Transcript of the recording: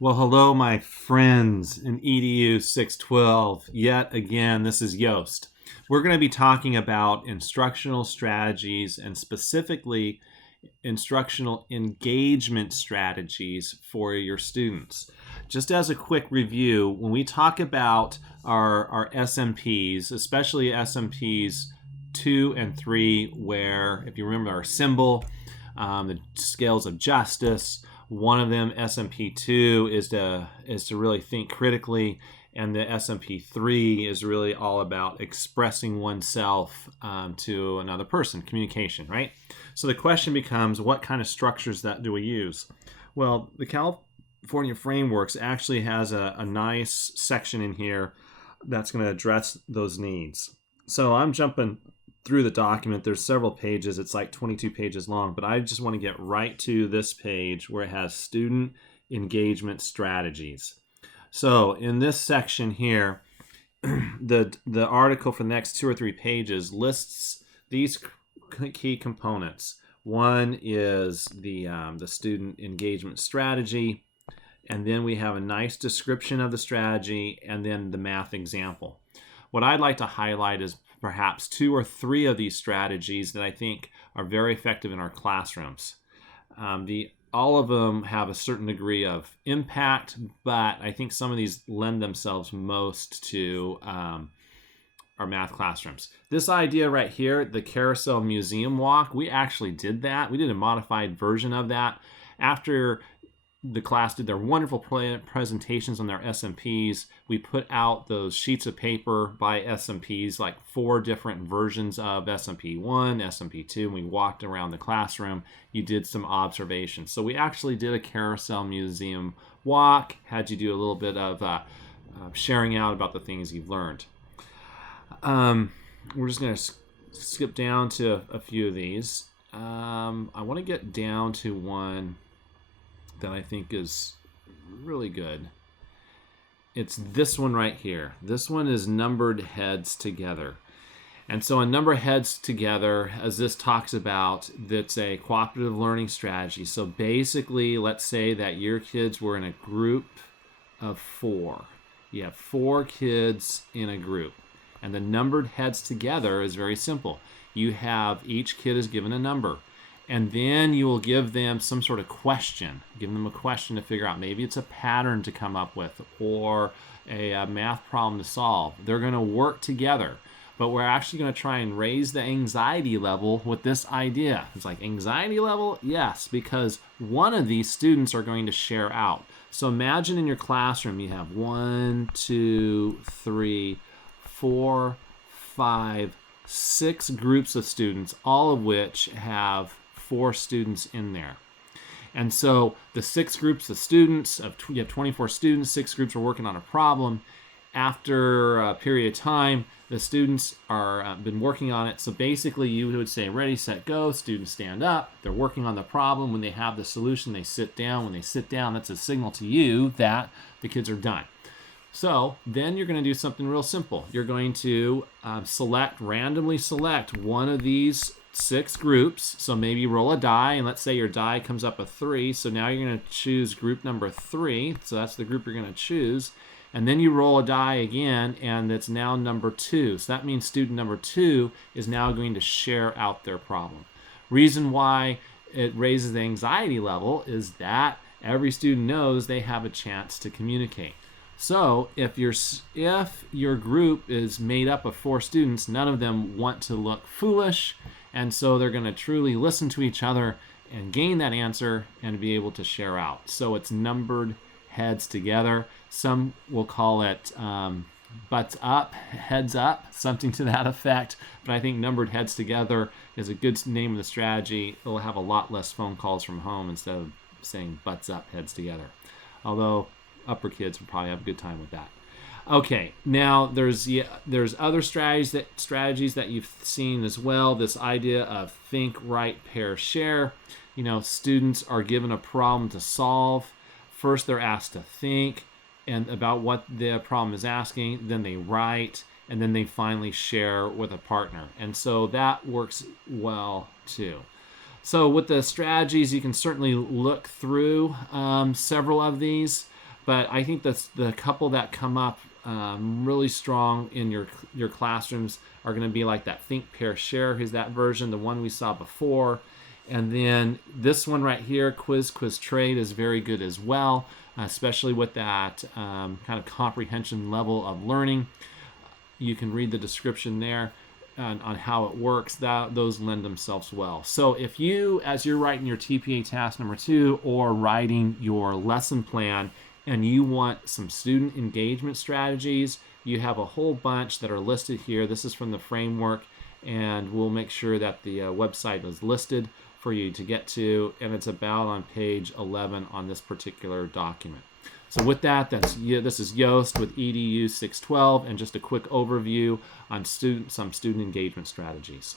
Well, hello, my friends in EDU 612. Yet again, this is Yost. We're going to be talking about instructional strategies and specifically instructional engagement strategies for your students. Just as a quick review, when we talk about our SMPs, especially SMPs 2 and 3, where, if you remember our symbol, the scales of justice, one of them, SMP2, is to really think critically, and the SMP3 is really all about expressing oneself to another person, communication, right? So the question becomes, what kind of structures do we use? Well, the California Frameworks actually has a nice section in here that's going to address those needs. So I'm jumping through the document. There's several pages. It's like 22 pages long, but I just want to get right to this page where it has student engagement strategies. So in this section here, the article for the next 2 or 3 pages lists these key components. One is the student engagement strategy, and then we have a nice description of the strategy, and then the math example. What I'd like to highlight is perhaps 2 or 3 of these strategies that I think are very effective in our classrooms. All of them have a certain degree of impact, but I think some of these lend themselves most to our math classrooms. This idea right here, the carousel museum walk, we actually did that. We did a modified version of that. After the class did their wonderful presentations on their SMPs, we put out those sheets of paper by SMPs, like 4 different versions of SMP1, SMP2, and we walked around the classroom. You did some observations. So we actually did a carousel museum walk, had you do a little bit of sharing out about the things you've learned. We're just going to skip down to a few of these. I want to get down to one that I think is really good. It's this one right here. This one is numbered heads together. And so a number of heads together, as this talks about, that's a cooperative learning strategy. So basically, let's say that your kids were in a group of 4. You have 4 kids in a group. And the numbered heads together is very simple. You have, each kid is given a number. And then you will give them some sort of question. Give them a question to figure out. Maybe it's a pattern to come up with or a math problem to solve. They're going to work together. But we're actually going to try and raise the anxiety level with this idea. It's like, anxiety level? Yes, because one of these students are going to share out. So imagine in your classroom you have 1, 2, 3, 4, 5, 6 groups of students, all of which have 4 students in there. And so the 6 groups of students, you have 24 students, 6 groups are working on a problem. After a period of time, the students are been working on it. So basically you would say, ready, set, go. Students stand up. They're working on the problem. When they have the solution, they sit down. When they sit down, that's a signal to you that the kids are done. So then you're going to do something real simple. You're going to randomly select one of these 6 groups. So maybe roll a die, and let's say your die comes up a 3. So now you're going to choose group number 3. So that's the group you're going to choose. And then you roll a die again, and it's now number 2. So that means student number 2 is now going to share out their problem. Reason why it raises the anxiety level is that every student knows they have a chance to communicate. So if your group is made up of 4 students, none of them want to look foolish, and so they're going to truly listen to each other and gain that answer and be able to share out. So it's numbered heads together. Some will call it butts up, heads up, something to that effect. But I think numbered heads together is a good name of the strategy. It'll have a lot less phone calls from home instead of saying butts up, heads together. Although upper kids would probably have a good time with that. Okay, now there's other strategies that you've seen as well. This idea of think, write, pair, share. Students are given a problem to solve. First, they're asked to think and about what the problem is asking. Then they write, and then they finally share with a partner. And so that works well too. So with the strategies, you can certainly look through several of these. But I think the couple that come up really strong in your classrooms are going to be like that Think, Pair, Share. Here's that version, the one we saw before. And then this one right here, Quiz, Trade, is very good as well, especially with that kind of comprehension level of learning. You can read the description there on how it works. Those lend themselves well. So if you, as you're writing your TPA task number 2 or writing your lesson plan, and you want some student engagement strategies, you have a whole bunch that are listed here. This is from the framework, and we'll make sure that the website is listed for you to get to, and it's about on page 11 on this particular document. So with that, this is Yost with EDU 612, and just a quick overview on some student engagement strategies.